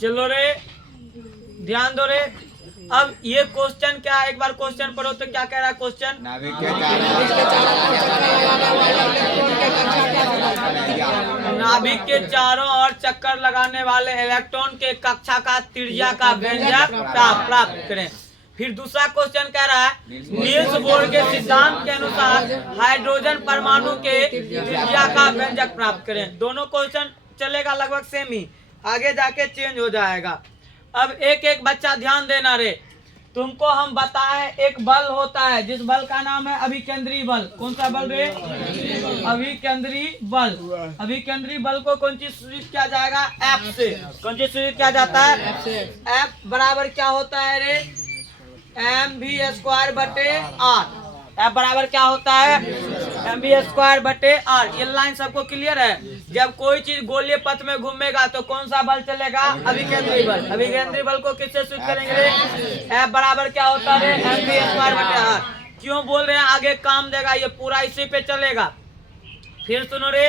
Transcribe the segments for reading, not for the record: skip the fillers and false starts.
चलो रे, ध्यान दो रे। अब ये क्वेश्चन क्या है, एक बार क्वेश्चन पढ़ो तो क्या कह रहा है क्वेश्चन। नाभिक के चारों ओर चक्कर लगाने वाले इलेक्ट्रॉन के कक्षा का त्रिज्या का व्यंजक प्राप्त करें। फिर दूसरा क्वेश्चन कह रहा है नील्स बोर के सिद्धांत के अनुसार हाइड्रोजन परमाणु के त्रिज्या का व्यंजक प्राप्त करें। दोनों क्वेश्चन चलेगा लगभग सेम ही, आगे जाके चेंज हो जाएगा। अब एक एक बच्चा ध्यान देना रे। तुमको हम बताए एक बल होता है जिस बल का नाम है अभिकेंद्री बल। कौन सा बल रे? अभिकेंद्री बल। अभिकेंद्री बल को कौन चीज सूचित किया जाएगा? F से। कौन चीज सूचित किया जाता है? F बराबर क्या होता है रे? mv² बटे r। F बराबर क्या होता है? mv² बटे r। ये लाइन सबको क्लियर है? जब कोई चीज गोलीय पथ में घूमेगा तो कौन सा बल चलेगा? अभिकेंद्री बल। अभिकेंद्री बल को किससे सूचित करेंगे? F बराबर क्या होता है? mv² बटे r। क्यों बोल रहे हैं? आगे काम देगा, ये पूरा इसी पे चलेगा। फिर सुनो रे,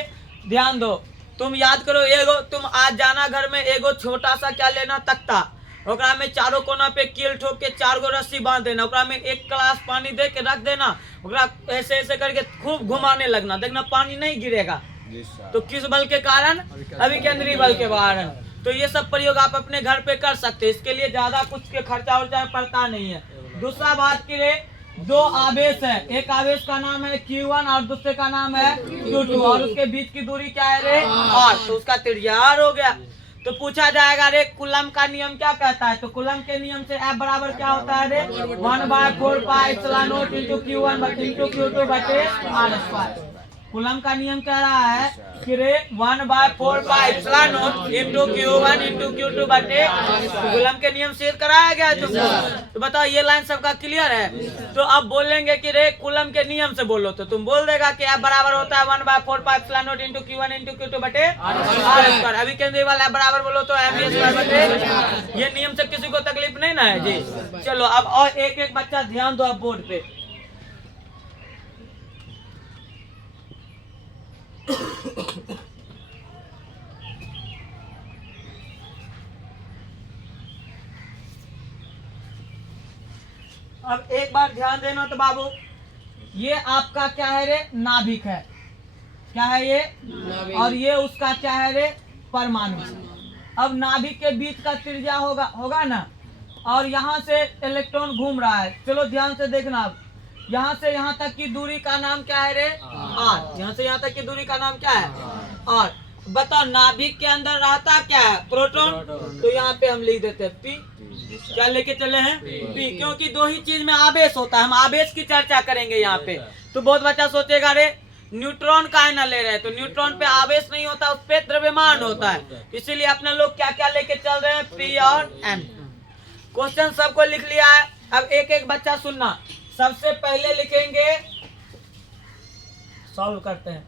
ध्यान दो। तुम याद करो, एगो तुम आज जाना घर में, एगो छोटा सा क्या लेना, तख्ता। ओकरा में चारों कोना पे कील ठोक के 4 गो रस्सी बांध देना, ओकरा में 1 गिलास पानी दे के रख देना, ओकरा ऐसे ऐसे करके खूब घुमाने लगना, देखना पानी नहीं गिरेगा। तो किस बल के कारण? अभिकेंद्री बल के कारण। तो ये सब प्रयोग आप अपने घर पे कर सकते हैं, इसके लिए ज्यादा कुछ के खर्चा उर्चा पड़ता नहीं है। दूसरा बात की रे, 2 आवेश है, एक आवेश का नाम है Q1 और दूसरे का नाम है Q2 और उसके बीच की दूरी क्या है रे? r। तो उसका त्रिज्या r हो गया। तो पूछा जाएगा रे कूलम का नियम क्या कहता है? तो कूलम के नियम से F बराबर क्या होता है रे? 1/4 pi epsilon not into Q1 into Q2 बटे r²। कूलम का नियम कह रहा है कि रे 1/4 pi epsilon not into Q1 into Q2 बटे। कूलम के नियम से कराया गया तुमको। तो बताओ ये लाइन सबका क्लियर है? तो अब बोलेंगे कि रे कूलम के नियम से बोलो, तो तुम बोल देगा कि F बराबर होता है 1/4 pi epsilon not into Q1 into Q2 बटे r²। अभी केंद्रीय वाला F बराबर बोलो तो mv² बटे। ये नियम से किसी को तकलीफ नहीं ना है जी। चलो अब और एक एक बच्चा ध्यान दो अब बोर्ड पे। अब एक बार ध्यान देना तो बाबू, ये आपका क्या है रे? नाभिक है। क्या है ये? और ये उसका क्या है रे? परमाणु। अब नाभिक के बीच का त्रिज्या होगा ना, और यहाँ से इलेक्ट्रॉन घूम रहा है। चलो ध्यान से देखना। अब यहाँ से यहाँ तक की दूरी का नाम क्या है रे? r। यहाँ से यहाँ तक की दूरी का नाम क्या है? r। बताओ नाभिक के अंदर रहता क्या है? प्रोटॉन। तो यहाँ पे हम लिख देते हैं p। क्या लेके चले हैं? p। क्योंकि 2 ही चीज में आवेश होता है, हम आवेश की चर्चा करेंगे यहाँ पे। तो बहुत बच्चा सोचेगा रे न्यूट्रॉन का ना ले रहे हैं, तो न्यूट्रॉन पे आवेश नहीं होता, उस पे द्रव्यमान होता है। इसीलिए अपने लोग क्या क्या लेके चल रहे हैं? p और n। क्वेश्चन सबको लिख लिया है? अब एक एक बच्चा सुनना। सबसे पहले लिखेंगे, सॉल्व करते हैं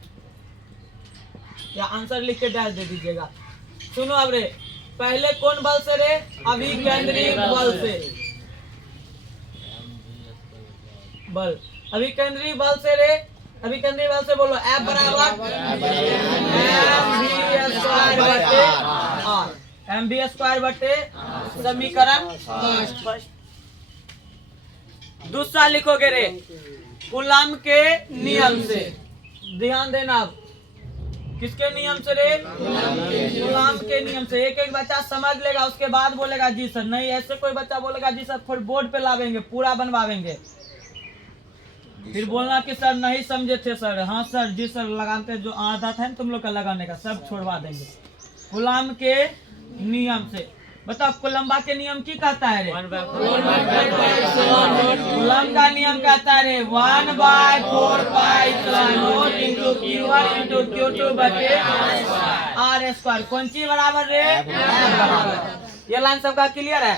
या आंसर लिख के डाल दे दीजिएगा। सुनो अब रे, पहले कौन बल से रे? अभिकेंद्री बल से। बल अभिकेंद्री बल से रे, अभिकेंद्री बल से बोलो F बराबर mv² बटे r। mv² बटे समीकरण फर्स्ट। दूसरा लिखोगे रे कूलम के नियम से। ध्यान देना, अब किसके नियम से रे? कूलम के नियम से। एक एक बच्चा समझ लेगा, उसके बाद बोलेगा जी सर। नहीं, ऐसे कोई बच्चा बोलेगा जी सर फिर बोर्ड पे लावेंगे, पूरा बनवावेंगे। फिर बोलना कि सर नहीं समझे थे सर। हाँ सर, जी सर लगाते, जो आदत है तुम लोग का लगाने का सब छोड़वा देंगे। कूलम के नियम से बताओ, कूलम्बा के नियम की कहता है रे? कूलम का नियम कहता है रे 1/4 pi epsilon not into Q1 into Q2 बटे r²। कौन ची बराबर रे? F बराबर। ये लाइन सबका क्लियर है?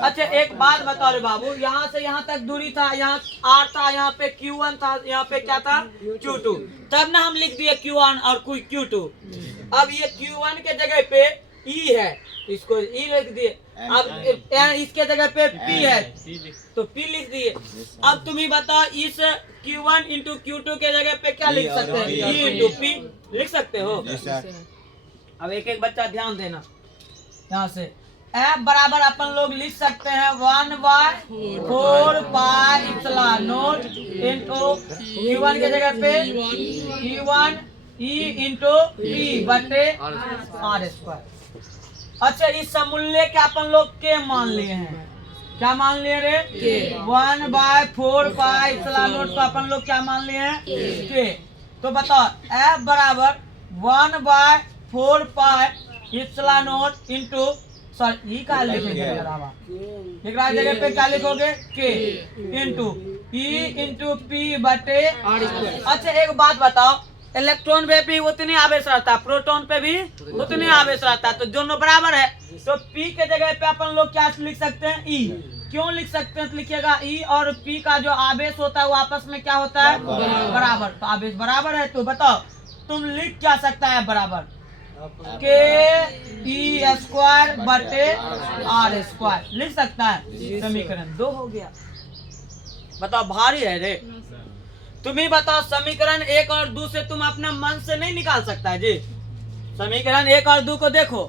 अच्छा एक बात बताओ रे बाबू, यहाँ से यहाँ तक दूरी था, यहाँ r था, यहाँ पे Q1 था, यहाँ पे क्या था? Q2। तब ना हम लिख दिए Q1 और Q2। अब ये Q1 के जगह पे E है, इसको E लिख दिए। अब इसके जगह पे P है तो P लिख दिए। अब तुम ही बताओ, इस Q1 इंटू Q2 के जगह पे क्या लिख सकते हैं? E इंटू P लिख सकते हो? अब एक एक बच्चा ध्यान देना। यहाँ से F बराबर अपन लोग लिख सकते हैं 1/4 पाई इप्सिलॉन नॉट इंटू Q1 के जगह पे Q1 E इंटू P बटे R स्क्वायर। अच्छा, इस समूल्य के अपन लोग के मान लिए हैं, क्या मान लिए रे? 1/4 पाई इप्सिलॉन नॉट को अपन लोग क्या मान लिए हैं? के। तो बताओ F बराबर 1/4 पाई इप्सिलॉन नॉट इंटू सॉरी का लिखेंगे एक जगह पे क्या लिखोगे? के इंटू E इंटू P बटे R स्क्वायर। अच्छा, एक बात बताओ, इलेक्ट्रॉन पे भी उतनी आवेश रहता है, प्रोटॉन पे भी उतनी आवेश रहता है, तो दोनों बराबर है, तो P के जगह पे अपन लोग क्या लिख सकते हैं? E। क्यों लिख सकते हैं? तो लिखिएगा E और P का जो आवेश होता है वो आपस में क्या होता है? बराबर। तो आवेश बराबर है, तो बताओ तुम लिख क्या सकता है? बराबर के E स्क्वायर बटे R स्क्वायर लिख सकता है। समीकरण 2 हो गया। बताओ, भारी है रे। तुम ही बताओ, समीकरण 1 और 2 से तुम अपने मन से नहीं निकाल सकता है जी। समीकरण 1 और 2 को देखो,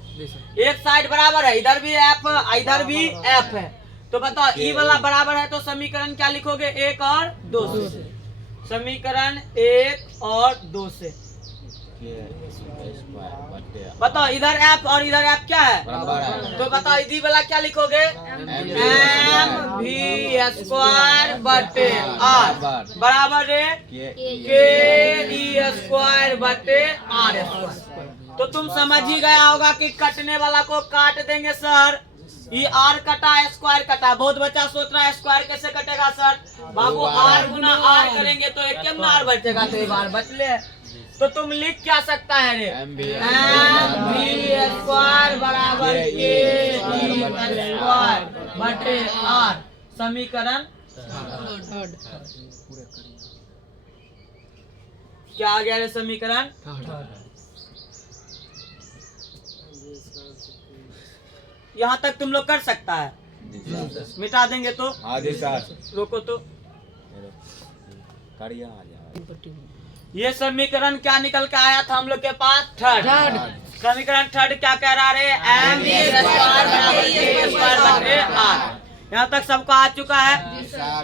एक साइड बराबर है, इधर भी F इधर भी F है, तो बताओ E वाला बराबर है, तो समीकरण क्या लिखोगे? 1 और 2 से। समीकरण 1 और 2 से बताओ, इधर F और इधर F क्या है? तो बताओ इधर वाला क्या लिखोगे? mv स्क्वायर बटे R बराबर है के E स्क्वायर बटे R स्क्वायर। तो तुम समझ ही गया होगा कि कटने वाला को काट देंगे सर, ये R कटा स्क्वायर कटा। बहुत बच्चा सोच रहा है स्क्वायर कैसे कटेगा सर? बाबू R गुना R करेंगे तो एक केम R बचेगा, तो एक R बच ले। तो तुम लिख क्या सकता है रे? mv स्क्वायर बराबर के E स्क्वायर बटे R। समीकरण क्या आ गया रे? समीकरण यहाँ तक तुम लोग कर सकता है? मिटा देंगे तो रोको तो ये समीकरण क्या निकल के आया था हम लोग के पास? थर्ड। समीकरण थर्ड क्या कह रहा है? mv स्क्वायर बराबर के स्क्वायर बटे R। यहाँ तक सबको आ चुका है।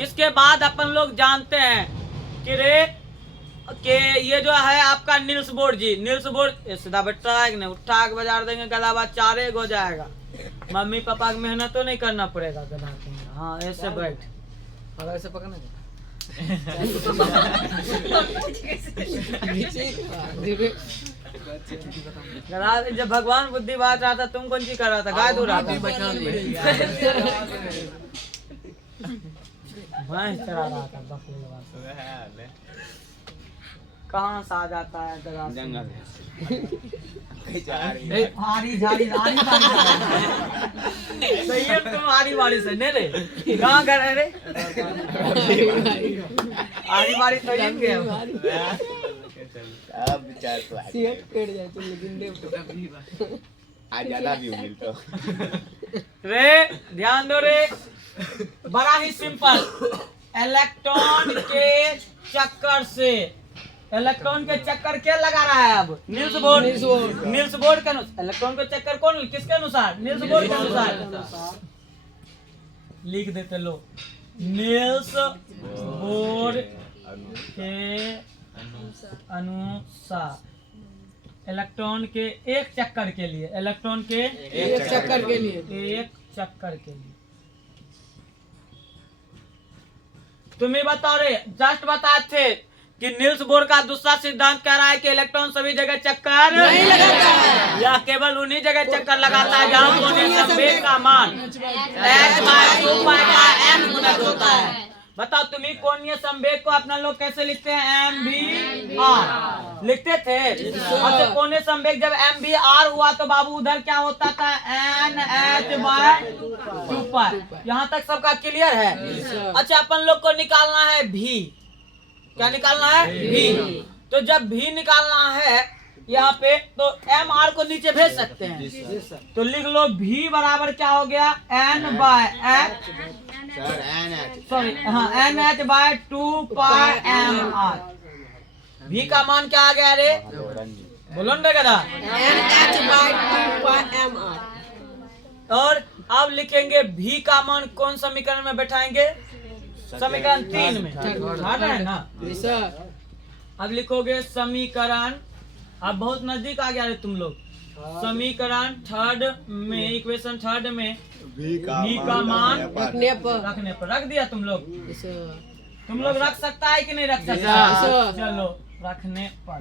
इसके बाद अपन लोग जानते हैं कि रे कि ये जो है आपका नील्स बोर जी, नील्स बोर सीधा बैठा है नहीं, उठा के बाजार देंगे, गला बात 4 हो जाएगा। मम्मी पापा की मेहनत तो नहीं करना पड़ेगा। हाँ ऐसे बैठ, ऐसे पकड़ना जब भगवान बुद्धि बात रहा था, तुम कौन सी कर रहा था? गाय दो रहा था, भैंस चरा रहा था। कहाँ से आ जाता है जंगल? हारी झाड़ी सही है, तुम हारी बाड़ी से नहीं रे? कहाँ घर है रे? हारी बाड़ी तो ही गए रे। ध्यान दो रे, बड़ा ही सिंपल। इलेक्ट्रॉन के चक्कर से, इलेक्ट्रॉन के चक्कर क्या लगा रहा है? अब नील्स बोर। नील्स बोर के अनुसार इलेक्ट्रॉन के चक्कर कौन, किसके अनुसार? नील्स बोर के अनुसार। लिख देते लो, नील्स बोर के अनुसार इलेक्ट्रॉन के एक चक्कर के लिए, इलेक्ट्रॉन के एक चक्कर के लिए तुम्हें बताओ रे, जस्ट बताए थे कि नील्स बोर का दूसरा सिद्धांत कह रहा है कि इलेक्ट्रॉन सभी जगह चक्कर नहीं लगाता है, या केवल उन्हीं जगह चक्कर लगाता है जहां कोणीय संवेग का मान h/2π/m गुणज होता है। बताओ तुम्ही कोणीय संवेग को अपना लोग कैसे लिखते हैं? mvr लिखते थे। अच्छा, कोणीय संवेग जब mvr हुआ तो बाबू उधर क्या होता था? nh/2π। यहाँ तक सबका क्लियर है? अच्छा, अपन लोग को निकालना है v। क्या निकालना है? v। तो जब v निकालना है यहाँ पे, तो mr को नीचे भेज सकते हैं, तो लिख लो v बराबर क्या हो गया? nh/2πmr। v का मान क्या आ गया रे? बोलो ना गधा। और अब लिखेंगे भी का मान कौन समीकरण में बैठाएंगे? समीकरण 3 में। ध्यान है ना? अब लिखोगे समीकरण, अब बहुत नजदीक आ गया रे तुम लोग। समीकरण थर्ड में, इक्वेशन थर्ड में भी का मान रखने पर रख दिया तुम लोग। तुम लोग रख सकता है कि नहीं रख सकता? चलो रखने पर।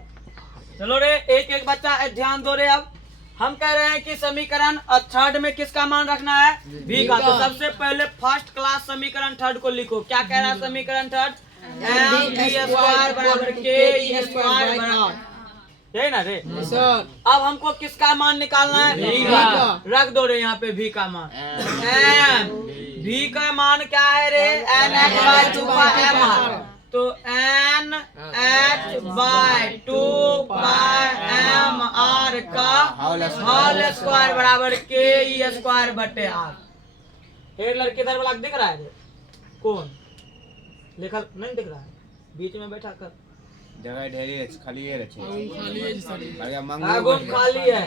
चलो रे एक एक बच्चा ध्यान दो रे। अब हम कह रहे हैं कि समीकरण थर्ड में किसका मान रखना है? भी का। तो सबसे पहले फर्स्ट क्लास समीकरण थर्ड को लिखो। क्या कह रहा है समीकरण थर्ड? एम बी स्क्वायर बराबर के ई स्क्वायर बराबर, यही ना रे? अब हमको किसका मान निकालना है? भी का। रख दो रे यहाँ पे भी का मान। एम भी का मान क्या है रे? N H by 2 pi M R. तो N H by 2 pi M R का होल स्क्वायर बराबर के ई स्क्वायर बटे आर। हेडलर किधर वाला दिख रहा है? कौन लिखल नहीं दिख रहा है? बीच में बैठा कर जगह ढेरी है, खाली है, खाली है।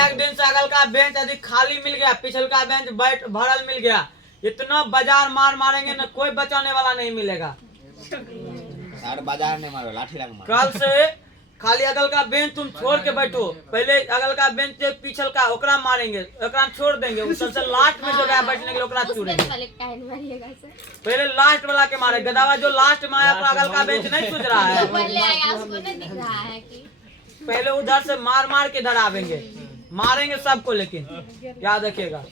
एक दिन से अगल का बेंच यदि खाली मिल गया, पिछल का बेंच बैठ भरल मिल गया, इतना बाजार मारेंगे ना, कोई बचाने वाला नहीं मिलेगा। बाजार नहीं मारो, लाठी लग मारो। कल से खाली अगल का बेंच तुम छोड़ के बैठो। पहले अगल का बेंच पिछल का ओकरा मारेंगे, ओकरा छोड़ देंगे, सबसे लास्ट में जो गया बैठने के लिए ओकरा छोड़ेंगे। पहले लास्ट वाला के मारे। गदावा जो लास्ट में आया अगल का बेंच नहीं सूझ रहा है, पहले उधर से मार के इधर आवेंगे, मारेंगे सबको, लेकिन याद रखिएगा।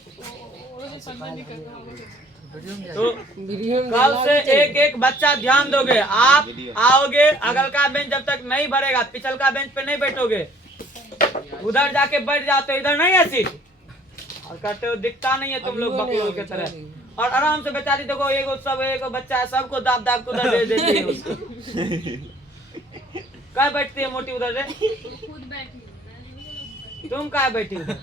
तो कल से एक एक बच्चा ध्यान दोगे। आप आओगे, अगल का बेंच जब तक नहीं भरेगा, पिछल का बेंच पे नहीं बैठोगे, उधर जाके बैठ जाते हो, इधर नहीं है सीट, और कहते हो दिखता नहीं है तुम लोग बकलोल के तरह। और आराम से बेचारी देखो, एक बच्चा है, सबको दाब दाब के उधर दे देती है उसको। कहाँ बैठती है मोटी उधर से? तुम कहाँ बैठी उधर?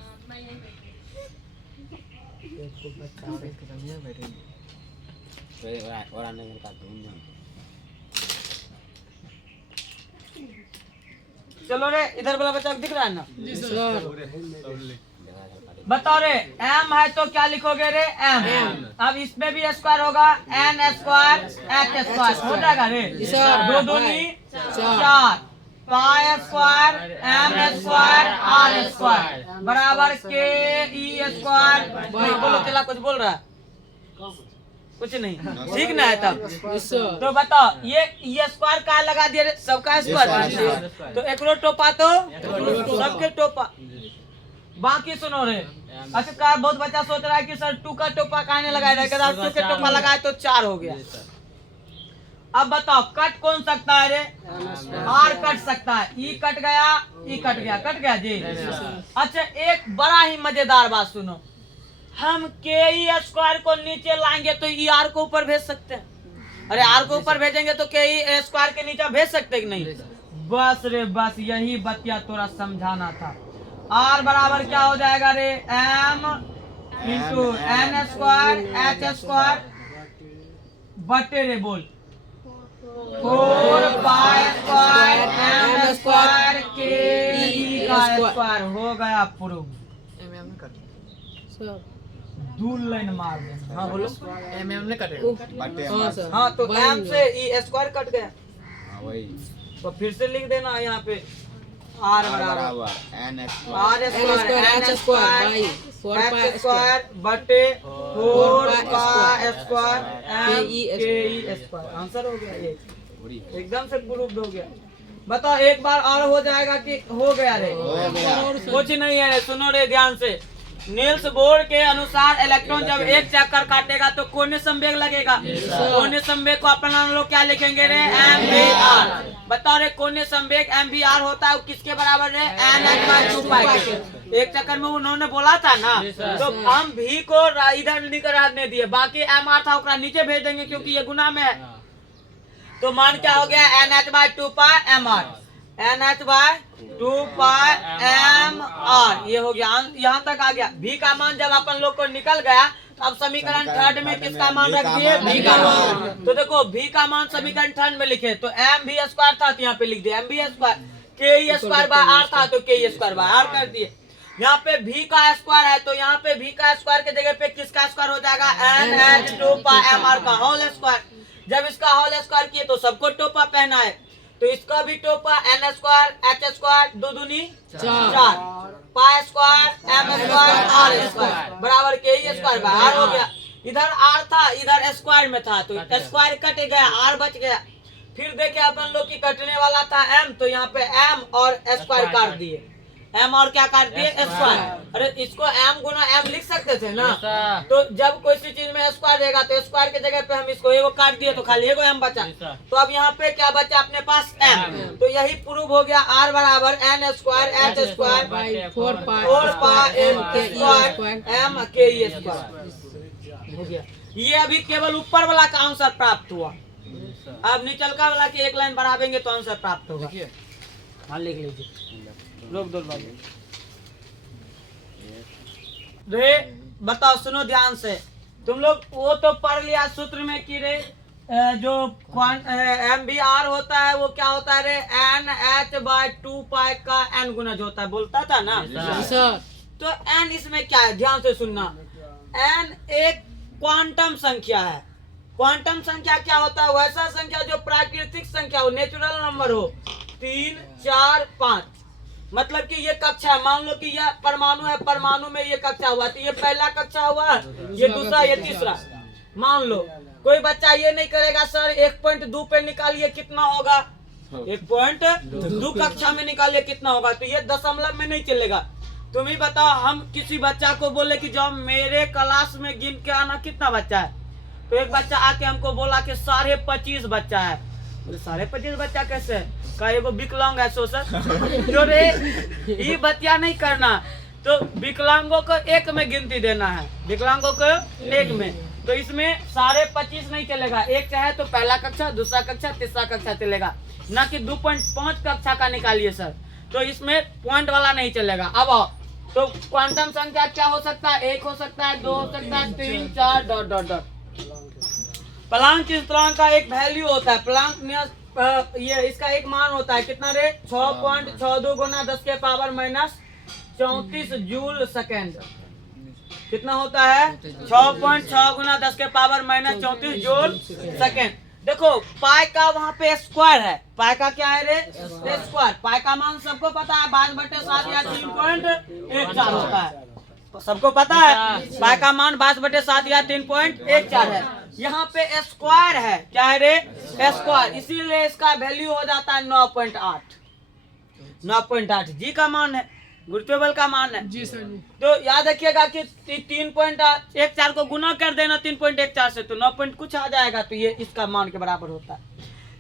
चलो रे इधर वाला बच्चा दिख रहा है ना? बताओ रे, एम है तो क्या लिखोगे रे? एम। अब इसमें भी स्क्वायर होगा, एन स्क्वायर एच स्क्वायर हो जाएगा रे। दो दूनी 4 pi square m square r square बराबर के ई स्क्वायर। बोलो चला, कुछ बोल रहा है? कुछ नहीं, ठीक ना है तब? तो बताओ ये स्क्वायर का लगा दिया रे, सबका स्क्वायर, तो एकरो टोपा तो सबके टोपा। बाकी सुनो रे, अच्छा का बहुत बच्चा सोच रहा है कि सर 2 का टोपा कहने लगाए रहे, 2 के टोपा लगाए तो 4 हो गया। अब बताओ कट कौन सकता है रे? आर कट सकता है। ई कट गया, ई कट गया जी। अच्छा एक बड़ा ही मजेदार बात सुनो, हम के ई स्क्वायर को नीचे लाएंगे तो ई आर को ऊपर भेज सकते हैं। अरे आर को ऊपर भेजेंगे तो के ई स्क्वायर के नीचे भेज सकते कि नहीं? बस रे बस, यही बतिया तोरा समझाना था। आर बराबर क्या हो जाएगा रे? M into n square h square बटे रे बोल 4 पाई स्क्वायर एम स्क्वायर के ई का स्क्वायर हो गया प्रूफ। 2 लाइन मार देना। हाँ बोलो। एम ने कटे। हाँ तो एम से ई स्क्वायर कट गया, वही तो फिर से लिख देना यहाँ पे आर बराबर n r square n square h square बटे 4 पाई स्क्वायर एम के ई स्क्वायर। आंसर हो गया, ये एकदम से प्रूफ हो गया। बताओ एक बार और हो जाएगा कि हो गया रे? कुछ नहीं है, सुनो रे ध्यान से। नील्स बोर के अनुसार इलेक्ट्रॉन जब एक चक्कर काटेगा तो कोने संवेग लगेगा। कोने संवेग को अपना लोग क्या लिखेंगे रे? M v r. बताओ रे कोने संवेग एम वी आर होता है किसके बराबर रे? एन एच बाई 2 पाई। एक चक्कर में उन्होंने बोला था ना, तो हम भी को इधर निकल रहने दिए, बाकी एम आर था ओकरा नीचे भेज देंगे क्योंकि ये गुना में है। तो मान क्या हो गया? N H by 2 pi M r, n H by 2 pi M r, ये हो गया। यहाँ तक आ गया। भी का मान जब अपन लोग को निकल गया, अब समीकरण थर्ड में किसका मान रख दिए? भी का मान। तो देखो भी का मान समीकरण थर्ड में लिखे तो एम भी स्क्वायर था, तो यहाँ पे लिख दिया एम भी स्क्वायर। के ई स्क्वायर बाय आर था तो के ई स्क्वायर बाय आर कर दिए। यहाँ पे v का स्क्वायर है तो यहाँ पे v का स्क्वायर के जगह पे किसका स्क्वायर हो जाएगा n h 2 पाई m r का होल स्क्वायर। जब इसका होल स्क्वायर किए तो सबको टोपा पहना है तो इसका भी टोपा n स्क्वायर h स्क्वायर 2 दूनी 4 pi square m square r square बराबर के ही स्क्वायर बाहर हो गया। इधर r था इधर स्क्वायर में था तो स्क्वायर कट गया r बच गया। फिर देखे अपन लोग की कटने वाला था m तो यहाँ पे m और स्क्वायर काट दिए m और क्या काट दिए स्क्वायर। अरे इसको m गुना m लिख सकते थे ना। तो जब कोई सी चीज में स्क्वायर रहेगा तो स्क्वायर के जगह पे हम इसको एगो काट दिए तो खाली एगो m बचा। तो अब यहाँ पे क्या बचा अपने पास m तो यही प्रूव हो गया r बराबर n square h square 4 pi square m के स्क्वायर हो गया। ये अभी केवल ऊपर वाला का आंसर प्राप्त हुआ। अब निचलका वाला की एक लाइन बढ़ावेंगे तो आंसर प्राप्त होगा। हाँ लिख लीजिए रोक दो रे बताओ सुनो ध्यान से तुम लोग वो तो पढ़ लिया सूत्र में कि रे जो एम बी आर होता है वो क्या होता है रे एन एच बाय 2 पाई का एन गुणज होता है बोलता था ना तो एन इसमें क्या है ध्यान से सुनना। एन एक क्वांटम संख्या है। क्वांटम संख्या क्या होता है वैसा संख्या जो प्राकृतिक संख्या हो नेचुरल नंबर हो 3 4 5 मतलब कि ये कक्षा है। मान लो कि यह परमाणु है परमाणु में ये कक्षा हुआ तो ये पहला कक्षा हुआ ये दूसरा ये तीसरा। मान लो कोई बच्चा ये नहीं करेगा सर 1.2 पे निकालिए कितना होगा 1.2 कक्षा में निकालिए कितना होगा तो ये दशमलव में नहीं चलेगा। तुम ही बताओ हम किसी बच्चा को बोले कि जब मेरे क्लास में गिन के आना कितना बच्चा है तो एक बच्चा आके हमको बोला कि 25.5 बच्चा है। 25.5 बच्चा कैसे का एगो विकलांग है सो सर जो रे ये बच्चा नहीं करना तो विकलांगों को एक में गिनती देना है विकलांगों को एक में तो इसमें 25.5 नहीं चलेगा। एक चाहे तो पहला कक्षा दूसरा कक्षा तीसरा कक्षा चलेगा ना कि 2.5 कक्षा का निकालिए सर तो इसमें पॉइंट वाला नहीं चलेगा। अब आओ तो क्वांटम संख्या क्या हो सकता है 1 हो सकता है 2 हो सकता है 3 4 डॉट डॉट डॉट। प्लांक स्थिरांक का एक वैल्यू होता है प्लांक ये इसका एक मान होता है कितना रे 6.62 गुना 10 के पावर माइनस 34 जूल सेकेंड। कितना होता है 6.6 गुना 10 के पावर माइनस 34 जूल सेकेंड। देखो पाई का वहाँ पे स्क्वायर है पाई का क्या है रे स्क्वायर। पाई का मान सबको पता है 22/7 या 3.14 होता है सबको पता है पाई का मान 22/7 या 3.14 है। यहाँ पे स्क्वायर है क्या है रे स्क्वायर इसीलिए इसका वैल्यू हो जाता है 9.8 जी का मान है गुरुत्व का मान है जी सर जी। तो याद रखिएगा कि 3.14 को गुना कर देना 3.14 से तो 9 कुछ आ जाएगा तो ये इसका मान के बराबर होता है।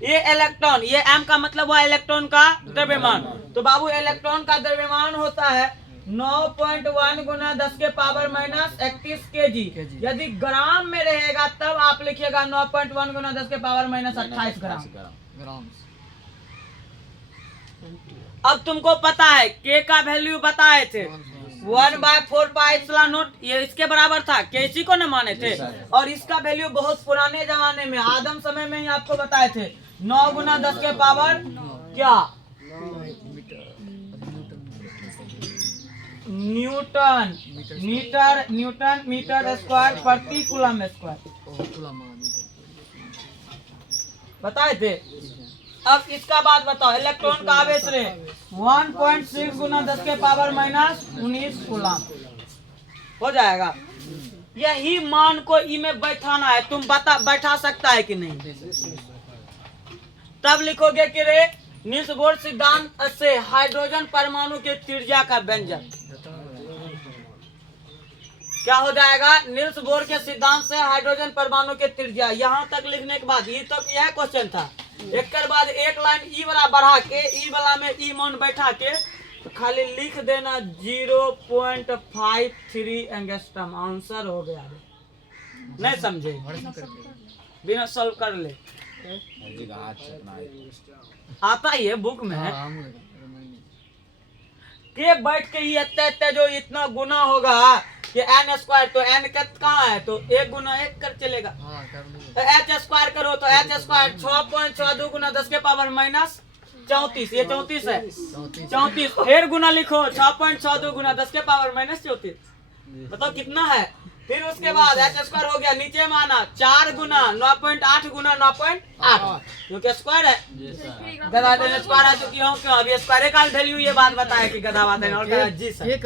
ये इलेक्ट्रॉन ये एम का मतलब हुआ इलेक्ट्रॉन का द्रव्यमान तो बाबू इलेक्ट्रॉन का द्रव्यमान होता है 9.1 गुना 10 के पावर माइनस 31 kg। यदि ग्राम में रहेगा तब आप लिखिएगा 9.1 गुना 10 के पावर माइनस 28 ग्राम। अब तुमको पता है के का वैल्यू बताए थे 1/4 पाई एप्सिलॉन नॉट ये इसके बराबर था के इसी को न माने थे और इसका वैल्यू बहुत पुराने जमाने में आदम समय में ही आपको बताए थे 9 गुना 10 के पावर क्या न्यूटन मीटर स्क्वायर प्रति कूलम स्क्वायर बताए थे। अब इसका बात बताओ इलेक्ट्रॉन का आवेश रे 1.6 गुना 10 के पावर माइनस 19 कूलम हो जाएगा। यही मान को ई में बैठाना है तुम बैठा सकता है कि नहीं तब लिखोगे कि रे नील्स बोर सिद्धांत से हाइड्रोजन परमाणु के त्रिज्या का व्यंजक क्या हो जाएगा नील्स बोर के सिद्धांत से हाइड्रोजन परमाणु के त्रिज्या। यहाँ तक लिखने के बाद ये तक यह क्वेश्चन था एक बाद एक लाइन ई वाला बढ़ा के ई वाला में ई मान बैठा के तो खाली लिख देना 0.53 एंगस्ट्रम आंसर हो गया। नहीं समझे बिना सॉल्व कर ले आता ही है बुक में के बैठ के ये जो इतना गुना होगा कि n स्क्वायर तो n कहाँ है तो 1 गुना 1 कर चलेगा तो h स्क्वायर करो तो h स्क्वायर 6.62 गुना 10 के पावर माइनस 34, ये 34 है, 34 फिर गुना लिखो 6.62 गुना 10 के पावर माइनस 34, बताओ कितना है। फिर उसके बाद एच स्क्वायर हो गया, नीचे में आना 4 गुना 9.8 गुना 9.8 क्योंकि स्क्वायर है, गधा देने स्क्वायर आ चुकी हूँ क्यों, अभी स्क्वायर का वैल्यू ये बात बताया कि गधा बात है और गधा जी सर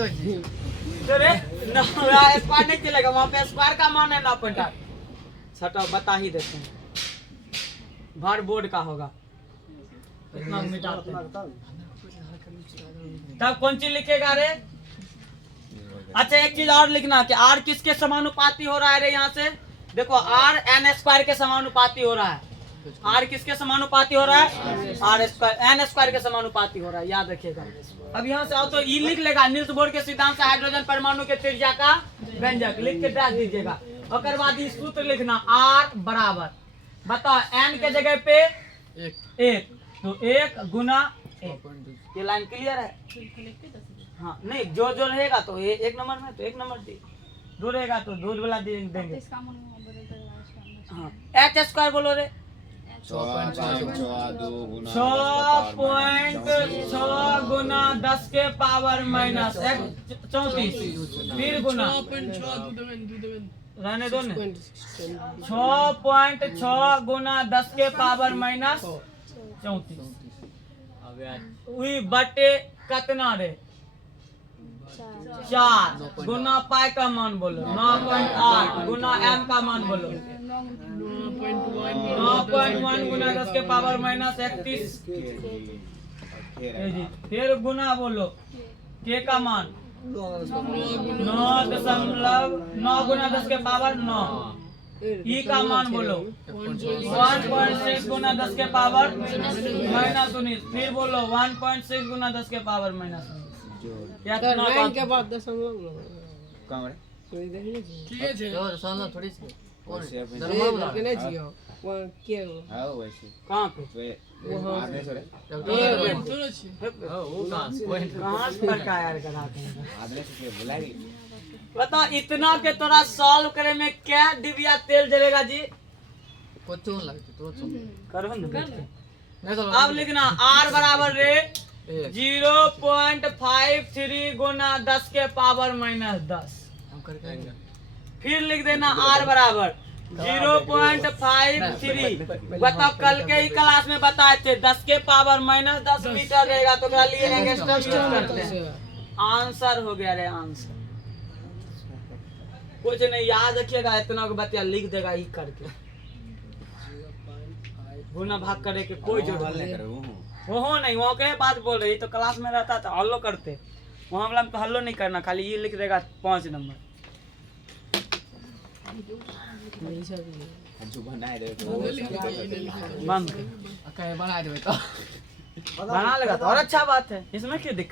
तो रे स्क्वायर नहीं चलेगा, वहाँ पे स्क्वायर का मान है 9.8, छठा बता ही देते हैं, भर बोर्ड का होगा इतना मिटाते हैं। तब कौन चीज लिखेगा रे, अच्छा एक चीज और लिखना कि आर किसके समानुपाती हो रहा है रे, यहाँ से देखो आर एन स्क्वायर के समानुपाती हो रहा है, आर किसके समानुपाती हो रहा है, आर स्क्वायर एन स्क्वायर के समानुपाती हो रहा है, याद रखिएगा। अब यहाँ से आओ तो ई लिख लेगा, नील्स बोर के सिद्धांत से हाइड्रोजन परमाणु के त्रिज्या का व्यंजक लिख के डाल दीजिएगा। और बाद इस सूत्र लिखना आर बराबर, बताओ एन के जगह पे 1 तो 1 गुना 1, ये लाइन क्लियर है। हाँ नहीं जो रहेगा तो ये 1 नंबर में तो 1 नंबर दी, 2 रहेगा तो 2 वाला देंगे। हाँ एच स्क्वायर बोलो रे, 6.6 गुना 10 के पावर माइनस 34, फिर गुना रहने दो ने 6.6 गुना 10 के पावर माइनस 34 बटे कितना रे 4 गुना पाई का मान बोलो 9.8 गुना एम का मान बोलो 9.1 गुना 10 के पावर माइनस 31, फिर गुना बोलो के का मान 9.9 गुना 10 के पावर 9, ई का मान बोलो 1.6 गुना 10 के पावर माइनस 19, फिर बोलो 1.6 गुना 10 के पावर माइनस 19 के बाद दशमलव थोड़ी सी कहाँ पे बताओ इतना के तोरा सॉल्व करे में क्या डिबिया तेल जलेगा जी, करो ना। अब लिखना आर बराबर रे 0.53 गुना 10 के पावर माइनस 10, फिर लिख देना आर बराबर 0.53, बताओ कल के ही क्लास में बताए थे 10 के पावर माइनस 10 मीटर रहेगा तो लिए एंगस्ट्रम यूज करते हैं, आंसर हो गया रे आंसर। कुछ नहीं याद रखिएगा, इतना को बतिया लिख देगा ही करके, गुना भाग करे के कोई जरूरत नहीं, वो नहीं वहाँ के बात बोल रही तो क्लास में रहता था हल्लो करते, वहाँ वाला तो हल्लो नहीं करना, खाली ये लिख देगा 5 नंबर बना लेगा तो और अच्छा बात है, इसमें क्यों दिक्कत।